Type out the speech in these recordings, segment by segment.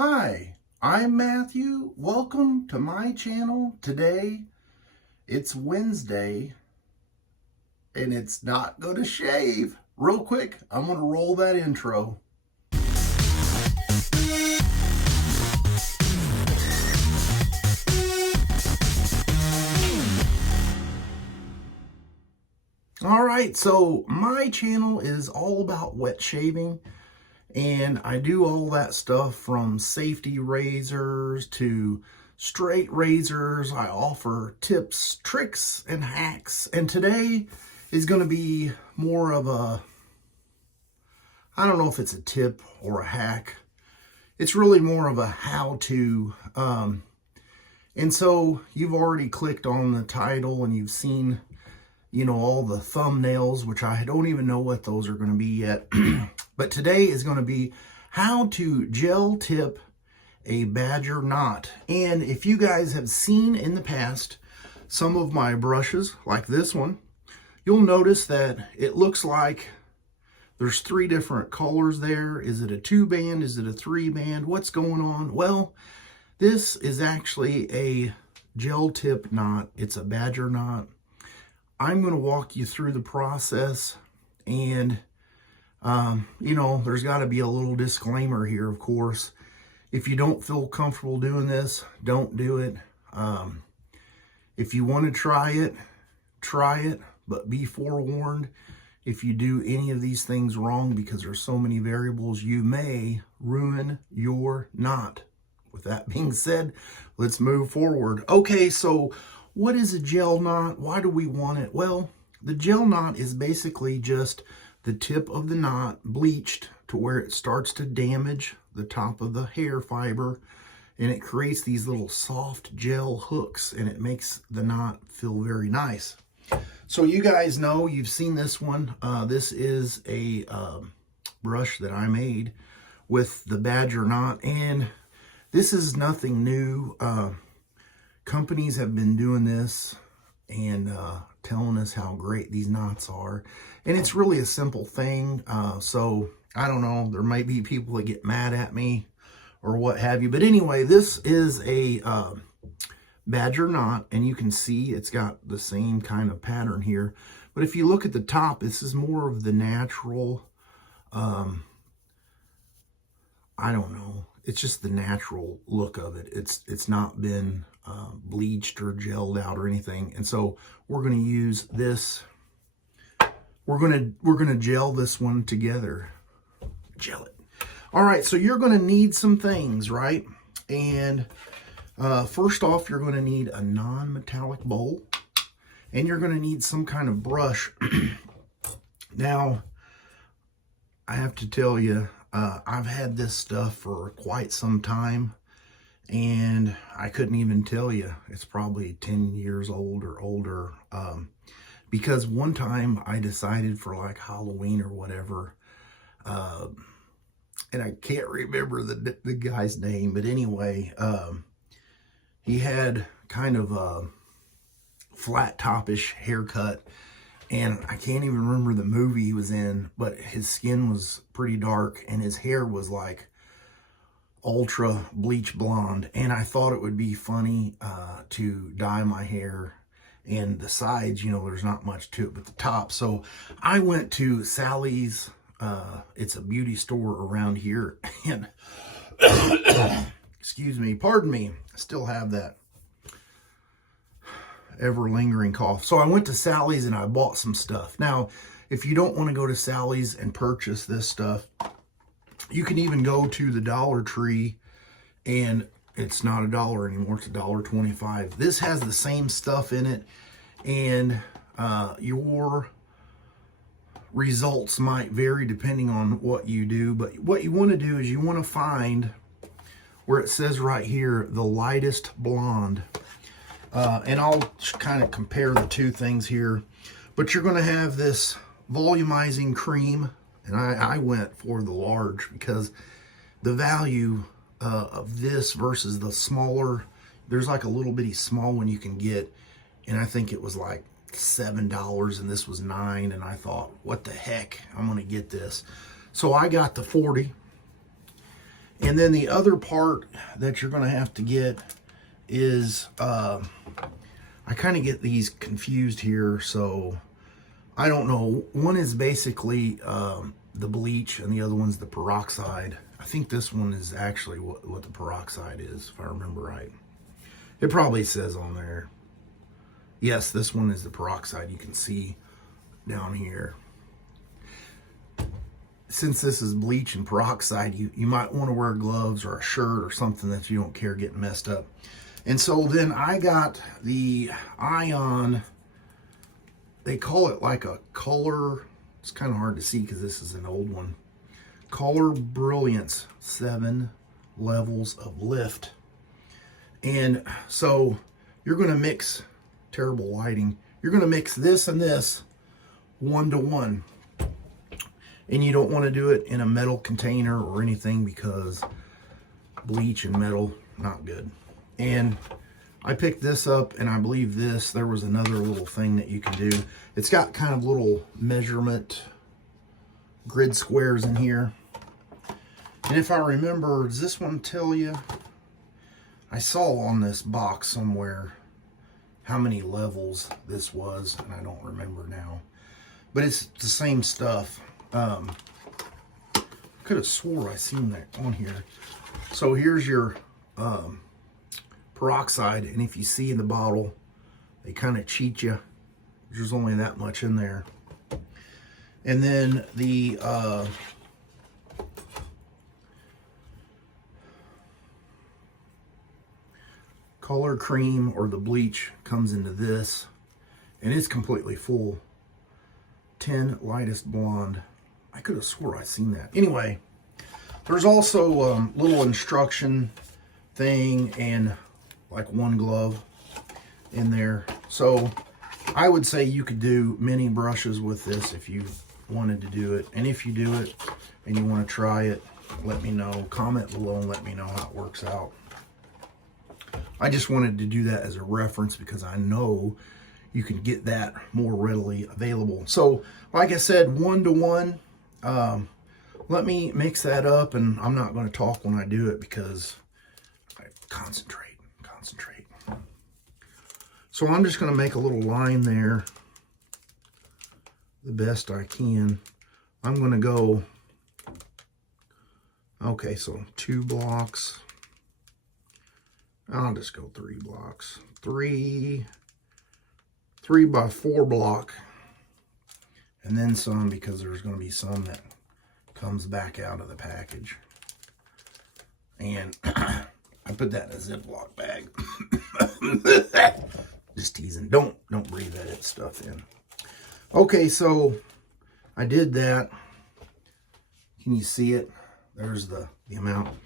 Hi, I'm Matthew. Welcome to my channel. Today, it's Wednesday, and it's not gonna shave. Real quick, I'm gonna roll that intro. All right, so my channel is all about wet shaving. And I do all that stuff from safety razors to straight razors. I offer tips, tricks, and hacks. And today is going to be more of a, I don't know if it's a tip or a hack. It's really more of a how-to. And so you've already clicked on the title and you've seen, all the thumbnails, which I don't even know what those are going to be yet. But today is going to be how to gel tip a badger knot. And if you guys have seen in the past some of my brushes, like this one, you'll notice that it looks like there's 3 different colors there. Is it a 2-band? Is it a 3-band? What's going on? Well, this is actually a gel tip knot. It's a badger knot. I'm going to walk you through the process, and there's got to be a little disclaimer here, of course. If you don't feel comfortable doing this, don't do it. If you want to try it, but be forewarned. If you do any of these things wrong, because there's so many variables, you may ruin your knot. With that being said, let's move forward. Okay, so what is a gel knot? Why do we want it? Well, the gel knot is basically just the tip of the knot bleached to where it starts to damage the top of the hair fiber, and it creates these little soft gel hooks, and it makes the knot feel very nice. So you guys know, you've seen this one. This is a brush that I made with the badger knot, and this is nothing new. Companies have been doing this and telling us how great these knots are. And it's really a simple thing. So I don't know, there might be people that get mad at me or what have you. But anyway, this is a badger knot, and you can see it's got the same kind of pattern here. But if you look at the top, this is more of the natural, I don't know. It's just the natural look of it. It's not been bleached or gelled out or anything. And so we're going to use this. We're going to gel this one together. Gel it. All right, so you're going to need some things, right? And first off, you're going to need a non-metallic bowl, and you're going to need some kind of brush. Now, I have to tell you, I've had this stuff for quite some time, and I couldn't even tell you. It's probably 10 years old or older, because one time I decided for like Halloween or whatever, and I can't remember the guy's name, but anyway, he had kind of a flat topish haircut, and I can't even remember the movie he was in, but his skin was pretty dark and his hair was like ultra bleach blonde. And I thought it would be funny to dye my hair, and the sides, there's not much to it but the top. So I went to Sally's. It's a beauty store around here, and excuse me, pardon me, I still have that ever lingering cough. So I went to Sally's and I bought some stuff. Now, if you don't want to go to Sally's and purchase this stuff, you can even go to the Dollar Tree, and it's not $1 anymore, it's $1.25. This has the same stuff in it, and your results might vary depending on what you do. But what you want to do is you want to find where it says right here, the lightest blonde. And I'll kind of compare the two things here. But you're going to have this volumizing cream, and I went for the large because the value of this versus the smaller, there's like a little bitty small one you can get, and I think it was like $7 and this was $9, and I thought, what the heck, I'm going to get this. So I got the 40, And then the other part that you're going to have to get is, I kind of get these confused here, so I don't know. One is basically the bleach, and the other one's the peroxide. I think this one is actually what the peroxide is, if I remember right. It probably says on there. Yes, this one is the peroxide. You can see down here. Since this is bleach and peroxide, you might want to wear gloves or a shirt or something that you don't care getting messed up. And so then I got the Ion, they call it like a color, it's kind of hard to see because this is an old one. Color Brilliance 7 levels of lift. And so you're going to mix, terrible lighting, you're going to mix this and this 1-to-1. And you don't want to do it in a metal container or anything because bleach and metal, not good. And I picked this up, and I believe there was another little thing that you can do. It's got kind of little measurement grid squares in here. And if I remember, does this one tell you? I saw on this box somewhere how many levels this was, and I don't remember now. But it's the same stuff. Could have swore I seen that on here. So here's your peroxide, and if you see in the bottle, they kind of cheat you. There's only that much in there. And then the color cream or the bleach comes into this, and it's completely full. 10 lightest blonde. I could have swore I seen that. Anyway, there's also a little instruction thing and like one glove in there. So I would say you could do mini brushes with this if you wanted to do it. And if you do it and you want to try it, let me know. Comment below and let me know how it works out. I just wanted to do that as a reference because I know you can get that more readily available. So like I said, 1-to-1. Let me mix that up, and I'm not going to talk when I do it because I concentrate. So I'm just going to make a little line there the best I can. I'm going to go, okay, so 2 blocks. I'll just go 3 blocks. 3 by 4 block, and then some, because there's going to be some that comes back out of the package. And I put that in a Ziploc bag. Just teasing. Don't breathe that stuff in. Okay, so I did that. Can you see it? There's the amount.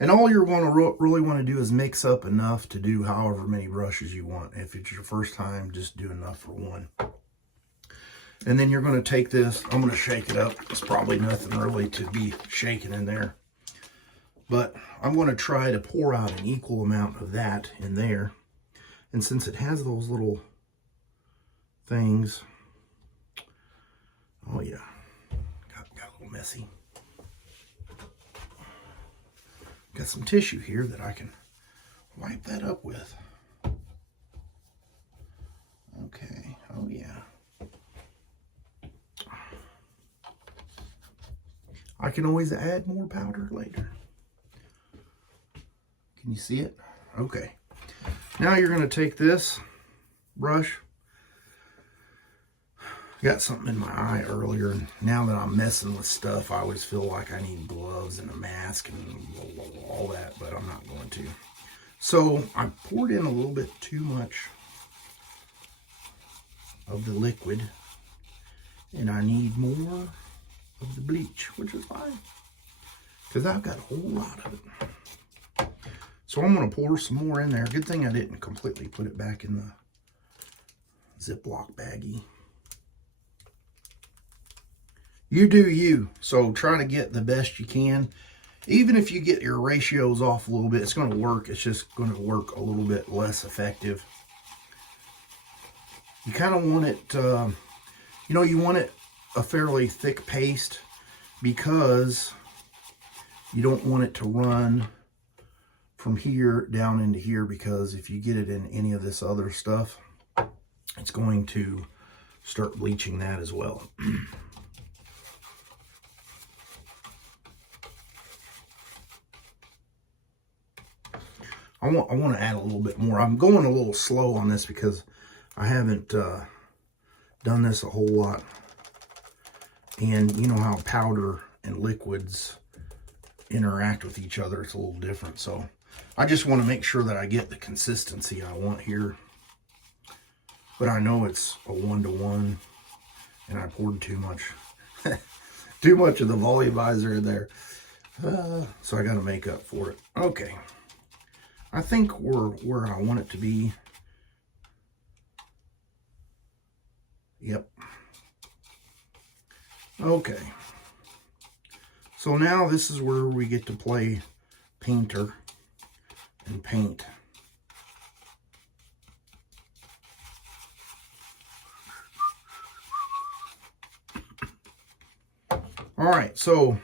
And all you're going to really want to do is mix up enough to do however many brushes you want. If it's your first time, just do enough for one. And then you're going to take this. I'm going to shake it up. It's probably nothing really to be shaking in there. But I'm going to try to pour out an equal amount of that in there. And since it has those little things, oh yeah, got a little messy. Got some tissue here that I can wipe that up with. Okay, oh yeah. I can always add more powder later. Can you see it? Okay. Now you're going to take this brush. Got something in my eye earlier, and now that I'm messing with stuff, I always feel like I need gloves and a mask and all that, but I'm not going to. So I poured in a little bit too much of the liquid, and I need more of the bleach, which is fine, because I've got a whole lot of it. So I'm going to pour some more in there. Good thing I didn't completely put it back in the Ziploc baggie. You do you, so try to get the best you can. Even if you get your ratios off a little bit, it's going to work. It's just going to work a little bit less effective. You kind of want it, you want it a fairly thick paste, because You don't want it to run from here down into here, because if you get it in any of this other stuff, it's going to start bleaching that as well. I want to add a little bit more. I'm going a little slow on this because I haven't done this a whole lot. And you know how powder and liquids interact with each other. It's a little different. So I just want to make sure that I get the consistency I want here. But I know it's a 1-to-1, and I poured too much. Too much of the volumizer in there. So I got to make up for it. Okay. I think we're where I want it to be. Yep. Okay. So now this is where we get to play painter and paint. All right, so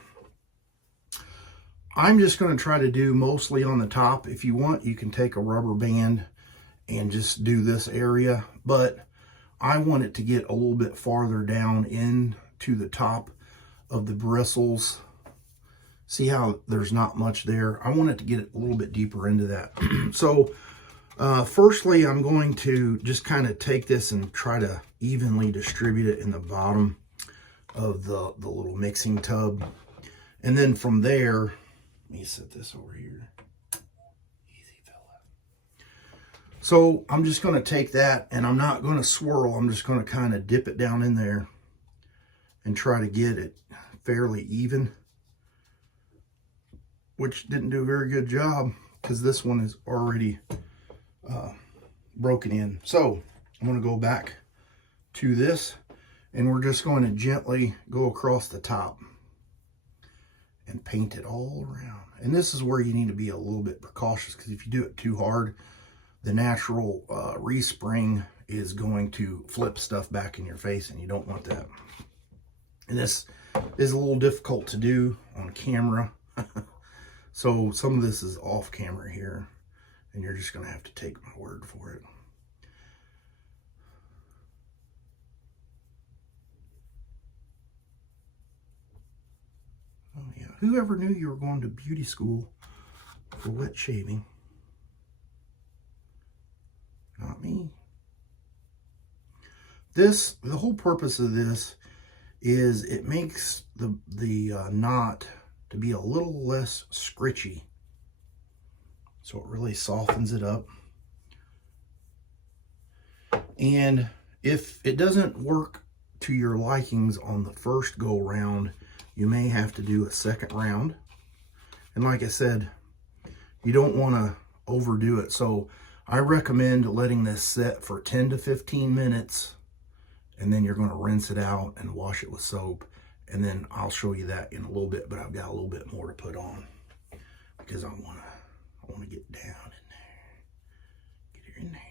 I'm just going to try to do mostly on the top. If you want, you can take a rubber band and just do this area, but I want it to get a little bit farther down into the top of the bristles. See how there's not much there? I want it to get a little bit deeper into that. So firstly, I'm going to just kind of take this and try to evenly distribute it in the bottom of the little mixing tub. And then from there, let me set this over here. Easy fella. So I'm just going to take that, and I'm not going to swirl. I'm just going to kind of dip it down in there and try to get it fairly even, which didn't do a very good job because this one is already broken in. So I'm going to go back to this, and we're just going to gently go across the top and paint it all around. And this is where you need to be a little bit precautious, because if you do it too hard, the natural respring is going to flip stuff back in your face, and you don't want that. And this is a little difficult to do on camera. So some of this is off camera here, and you're just going to have to take my word for it. Oh yeah, whoever knew you were going to beauty school for wet shaving? Not me. The whole purpose of this is it makes the knot to be a little less scritchy. So it really softens it up. And if it doesn't work to your likings on the first go round, you may have to do a second round. And like I said, you don't want to overdo it. So I recommend letting this set for 10 to 15 minutes, and then you're going to rinse it out and wash it with soap. And then I'll show you that in a little bit, but I've got a little bit more to put on because I want to get down in there. Get her in there.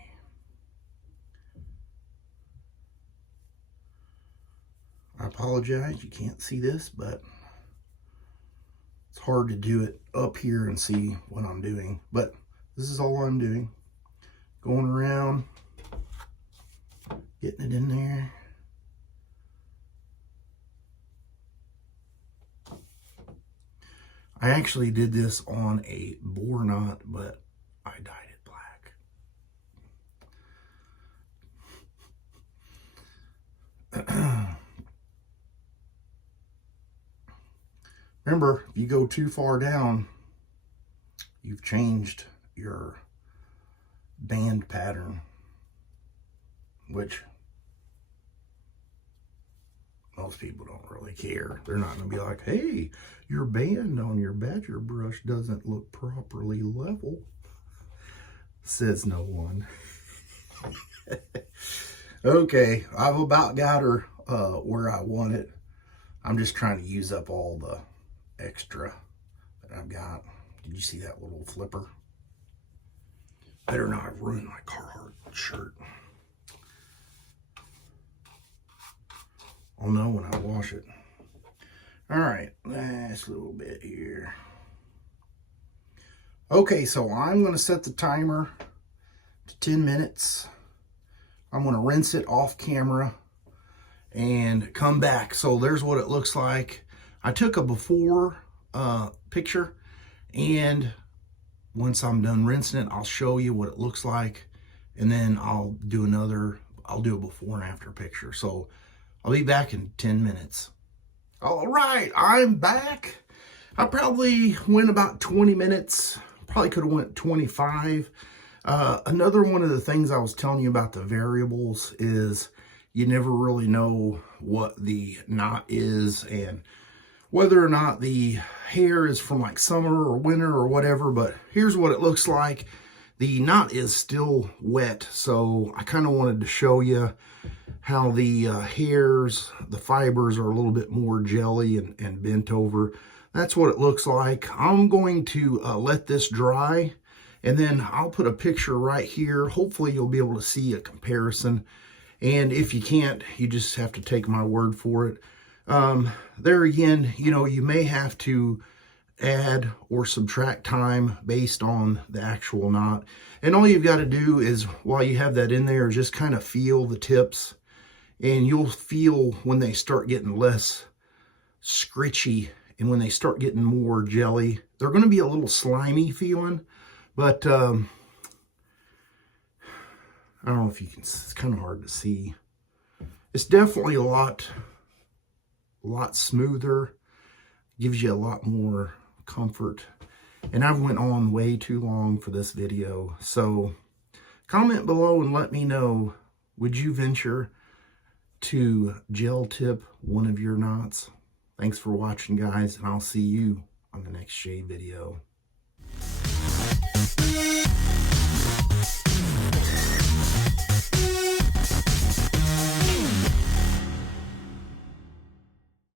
I apologize, you can't see this, but it's hard to do it up here and see what I'm doing. But this is all I'm doing. Going around, getting it in there. I actually did this on a boar knot, but I dyed it black. Remember, if you go too far down, you've changed your band pattern, which most people don't really care. They're not going to be like, hey, your band on your badger brush doesn't look properly level. Says no one. Okay, I've about got her where I want it. I'm just trying to use up all the extra that I've got. Did you see that little flipper? Better not have ruined my Carhartt shirt. I'll know when I wash it. All right, last little bit here. Okay, so I'm going to set the timer to 10 minutes. I'm going to rinse it off camera and come back. So there's what it looks like. I took a before picture, and once I'm done rinsing it, I'll show you what it looks like, and then I'll do a before and after picture. So I'll be back in 10 minutes. All right, I'm back. I probably went about 20 minutes. Probably could have went 25. Another one of the things I was telling you about the variables is you never really know what the knot is and whether or not the hair is from like summer or winter or whatever. But here's what it looks like. The knot is still wet, so I kind of wanted to show you how the hairs, the fibers are a little bit more jelly and bent over. That's what it looks like. I'm going to let this dry, and then I'll put a picture right here. Hopefully you'll be able to see a comparison. And if you can't, you just have to take my word for it. There again, you know, you may have to add or subtract time based on the actual knot. And all you've got to do is, while you have that in there, is just kind of feel the tips. And you'll feel when they start getting less scritchy and when they start getting more jelly. They're going to be a little slimy feeling, but I don't know if you can, it's kind of hard to see. It's definitely a lot smoother, gives you a lot more comfort. And I've went on way too long for this video. So comment below and let me know, would you venture to gel tip one of your knots? Thanks for watching, guys, and I'll see you on the next shave video.